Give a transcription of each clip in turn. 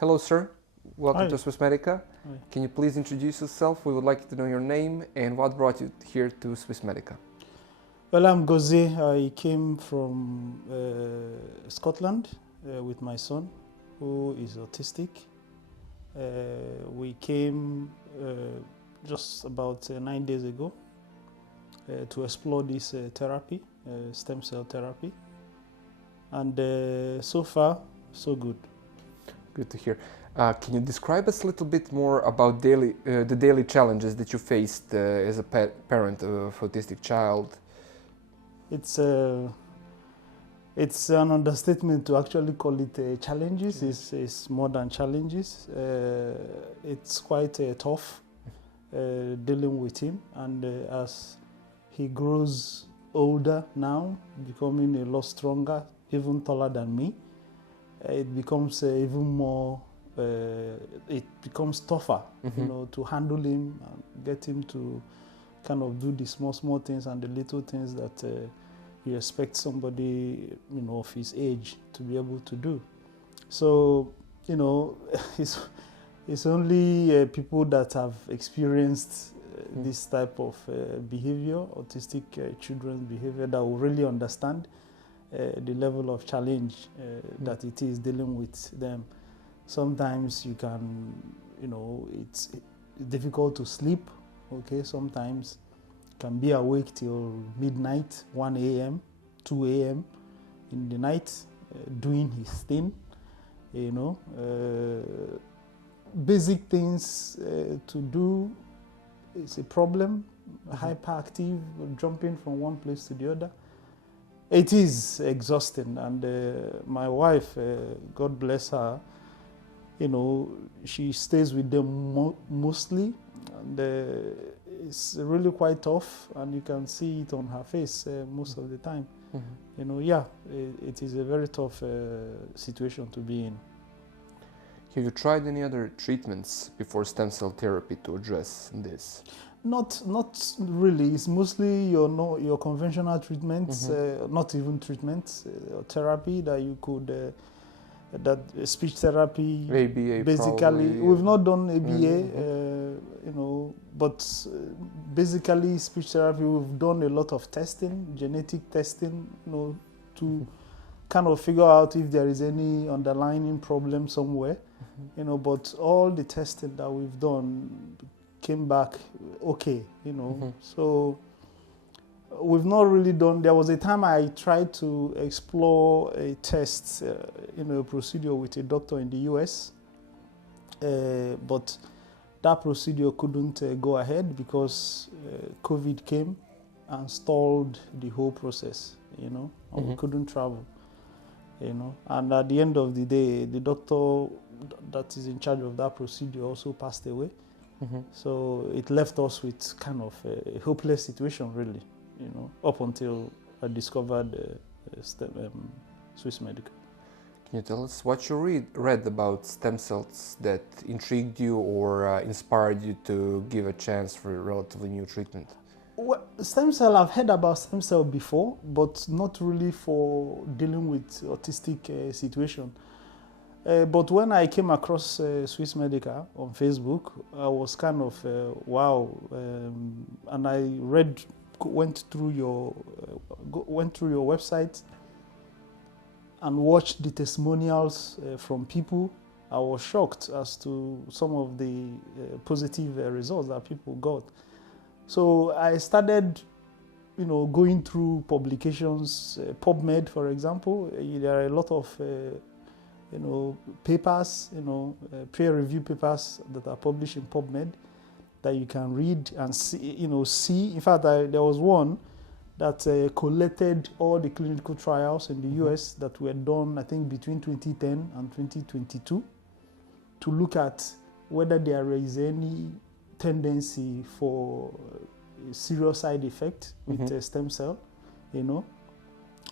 Hello, sir. Welcome Hi. to Swiss Medica. Hi. Can you please introduce yourself? We would like to know your name and what brought you here to Swiss Medica. Well, I'm Gozie. I came from Scotland with my son, who is autistic. We came just about 9 days ago to explore this therapy, stem cell therapy. And so far, so good. Good to hear. Can you describe us a little bit more about the daily challenges that you faced as a parent of autistic child? It's an understatement to actually call it challenges. It's more than challenges. It's quite tough dealing with him, and as he grows older now, becoming a lot stronger, even taller than me, it becomes even more. It becomes tougher, to handle him and get him to kind of do the small things and the little things that you expect somebody, of his age to be able to do. So, it's only people that have experienced this type of behavior, autistic children's behavior, that will really understand the level of challenge that it is dealing with them. Sometimes you can, it's difficult to sleep, okay? Sometimes can be awake till midnight, 1 a.m., 2 a.m. in the night, doing his thing, basic things to do is a problem. Hyperactive, jumping from one place to the other. It is exhausting, and my wife, God bless her, she stays with them mostly, and it's really quite tough, and you can see it on her face most of the time. It is a very tough situation to be in. Have you tried any other treatments before stem cell therapy to address this? Not really. It's mostly your conventional treatments, not even treatments, therapy that you could. That speech therapy, ABA basically, probably. we've not done ABA, but basically speech therapy, we've done a lot of testing, genetic testing, to kind of figure out if there is any underlying problem somewhere, but all the testing that we've done came back okay, so we've not really done. There was a time I tried to explore a test, a procedure with a doctor in the US, but that procedure couldn't go ahead because COVID came and stalled the whole process, and we couldn't travel, and at the end of the day, the doctor that is in charge of that procedure also passed away. So it left us with kind of a hopeless situation, really. Up until I discovered Swiss Medica. Can you tell us what you read about stem cells that intrigued you or inspired you to give a chance for a relatively new treatment? Well, stem cell, I've heard about stem cell before, but not really for dealing with autistic situation. But when I came across Swiss Medica on Facebook, I was kind of wow, and I went through your website and watched the testimonials from people. I was shocked as to some of the positive results that people got. So I started, going through publications, PubMed, for example. There are a lot of papers, peer-reviewed papers that are published in PubMed that you can read and see. In fact, there was one that collected all the clinical trials in the US that were done, I think, between 2010 and 2022 to look at whether there is any tendency for serious side effect with stem cell,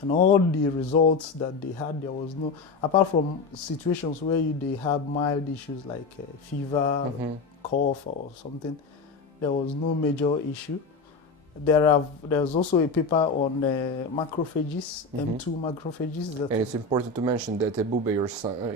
and all the results that they had, there was no, apart from situations where they have mild issues like fever, cough or something, there was no major issue. There's also a paper on macrophages, M2 macrophages. And it's important to mention that Ebube,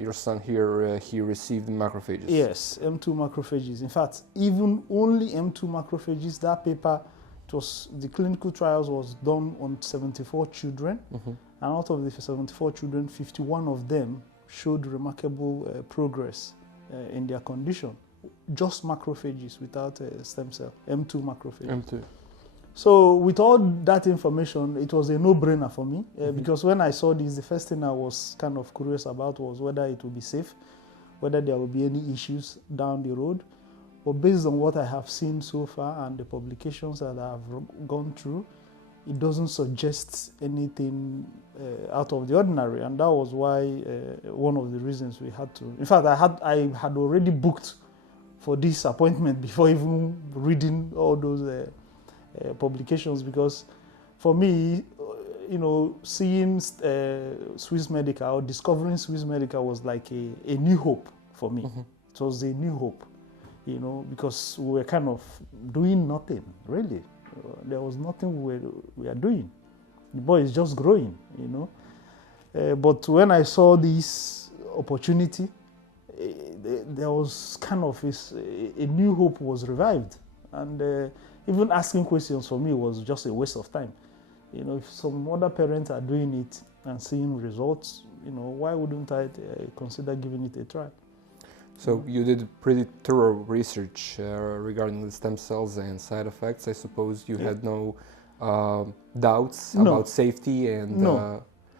your son here, he received macrophages. Yes, M2 macrophages. In fact, even only M2 macrophages, that paper, the clinical trials was done on 74 children. And out of the 74 children, 51 of them showed remarkable progress in their condition. Just macrophages without stem cell, M2 macrophages. M2. So with all that information, it was a no-brainer for me because when I saw this, the first thing I was kind of curious about was whether it would be safe, whether there would be any issues down the road. But based on what I have seen so far and the publications that I have gone through, it doesn't suggest anything out of the ordinary, and that was why one of the reasons we had to. In fact, I had already booked for this appointment before even reading all those publications, because for me, seeing Swiss Medica or discovering Swiss Medica was like a new hope for me. It was a new hope, because we were kind of doing nothing really. There was nothing we are doing. The boy is just growing, But when I saw this opportunity, there was kind of a new hope was revived. And even asking questions for me was just a waste of time. If some other parents are doing it and seeing results, why wouldn't I consider giving it a try? So you did pretty thorough research regarding the stem cells and side effects. I suppose you had no doubts about safety and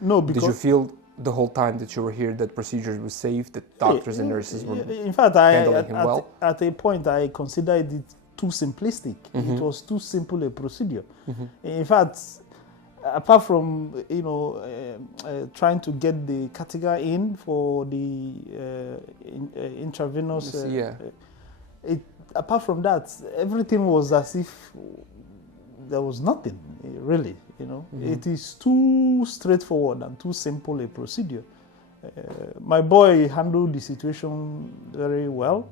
no, because did you feel the whole time that you were here that procedures were safe, that doctors and nurses were in fact, handling him well? At a point, I considered it too simplistic. It was too simple a procedure. In fact, apart from trying to get the catheter in for the intravenous, apart from that, everything was as if there was nothing really. It is too straightforward and too simple a procedure. My boy handled the situation very well.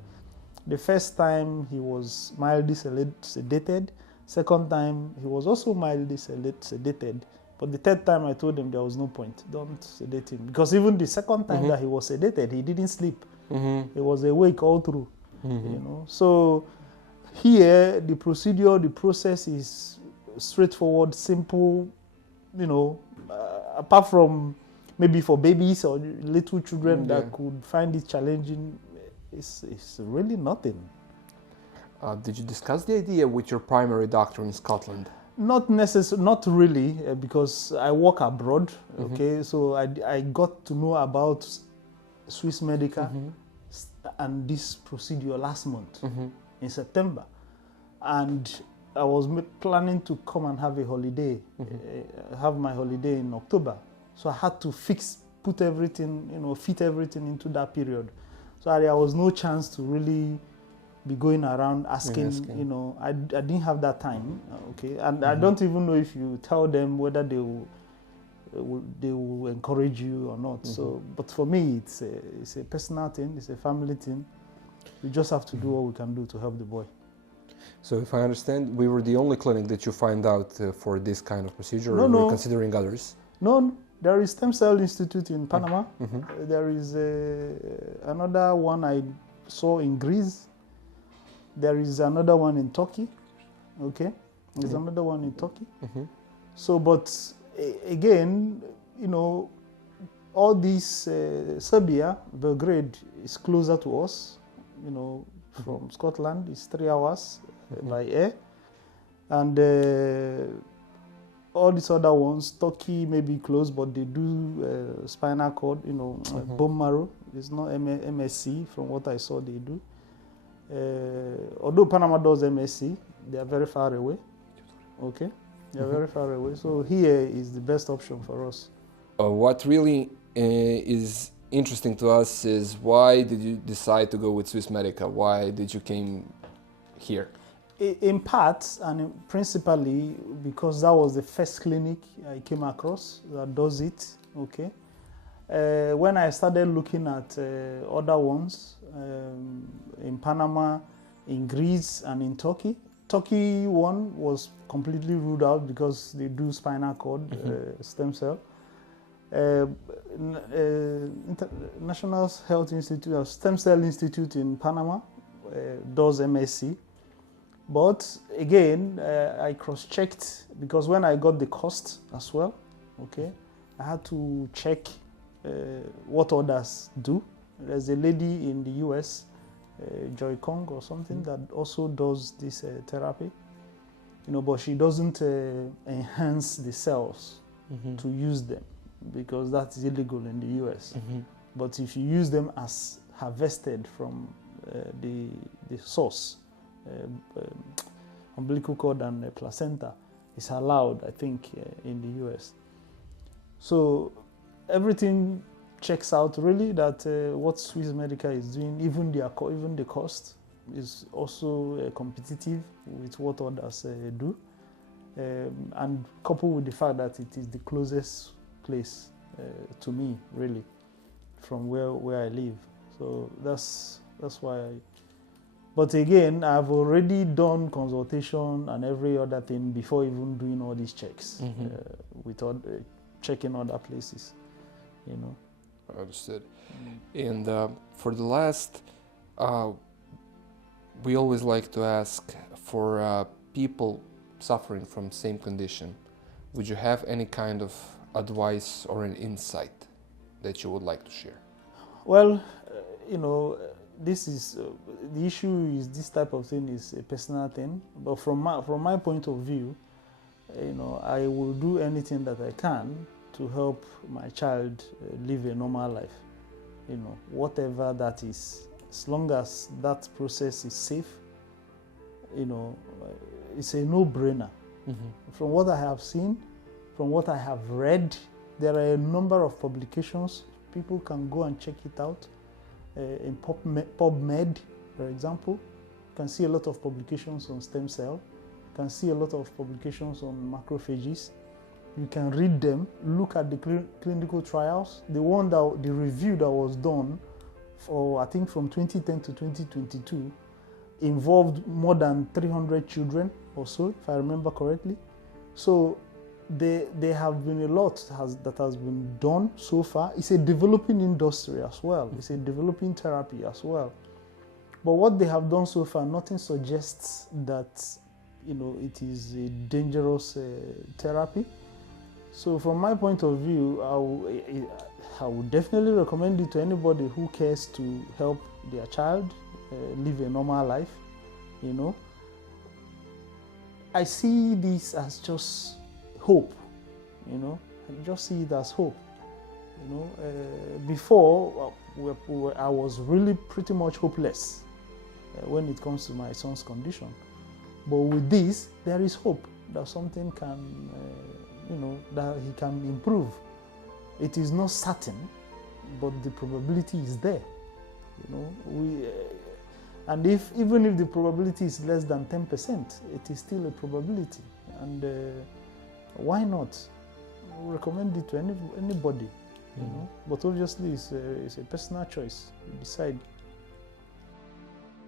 The first time he was mildly sedated. Second time he was also mildly sedated. But the third time I told him there was no point. Don't sedate him. Because even the second time that he was sedated, he didn't sleep. He was awake all through. So here the procedure, the process is straightforward, simple. Apart from maybe for babies or little children that could find it challenging, it's really nothing. Did you discuss the idea with your primary doctor in Scotland? Not really, because I work abroad. Okay, so I got to know about Swiss Medica and this procedure last month in September, and I was planning to come and have a holiday, have my holiday in October. So I had to put everything, fit everything into that period. So there was no chance to really be going around asking. I didn't have that time, okay? And I don't even know if you tell them whether they will encourage you or not. So, but for me, it's a personal thing, it's a family thing. We just have to do what we can do to help the boy. So if I understand, we were the only clinic that you find out for this kind of procedure, or No. were you considering others? No, there is Stem Cell Institute in Panama. There is another one I saw in Greece. There is another one in Turkey. Okay, there's another one in Turkey. So, but again, all these Serbia, Belgrade is closer to us. From Scotland, it's 3 hours by air, and all these other ones, Turkey may be close, but they do spinal cord, bone marrow. It's not MSC from what I saw they do. Although Panama does MSC, they are very far away. Okay, they are very far away. So here is the best option for us. What really is interesting to us is, why did you decide to go with Swiss Medica? Why did you came here? In part, and principally because that was the first clinic I came across that does it. Okay. When I started looking at other ones in Panama, in Greece, and in Turkey, Turkey one was completely ruled out because they do spinal cord stem cell. National Health Institute, Stem Cell Institute in Panama does MSc. But again, I cross-checked because when I got the cost as well, okay, I had to check what others do. There's a lady in the US, Joy Kong or something, that also does this therapy, but she doesn't enhance the cells to use them because that's illegal in the US. But if you use them as harvested from the source, umbilical cord and placenta, is allowed, I think, in the US. So everything checks out really that what Swiss Medica is doing, even the cost is also competitive with what others do, and coupled with the fact that it is the closest place to me really from where I live. So that's why but again, I've already done consultation and every other thing before even doing all these checks with checking other places, Understood. And for the last, we always like to ask for people suffering from same condition. Would you have any kind of advice or an insight that you would like to share? Well, this is the issue. Is this type of thing is a personal thing, but from my point of view, I will do anything that I can to help my child live a normal life. Whatever that is, as long as that process is safe, it's a no-brainer. From what I have seen, from what I have read, there are a number of publications. People can go and check it out. In PubMed, for example, you can see a lot of publications on stem cell. You can see a lot of publications on macrophages. You can read them, look at the clinical trials. The review that was done for, I think, from 2010 to 2022 involved more than 300 children or so, if I remember correctly. So there have been a lot that has been done so far. It's a developing industry as well. It's a developing therapy as well. But what they have done so far, nothing suggests that it is a dangerous therapy. So from my point of view, I would definitely recommend it to anybody who cares to help their child live a normal life. I see this as just hope, I just see it as hope. Before I was really pretty much hopeless when it comes to my son's condition. But with this, there is hope that something can, that he can improve. It is not certain, but the probability is there. And even if the probability is less than 10%, it is still a probability. And why not recommend it to anybody? But obviously it's a personal choice. You decide.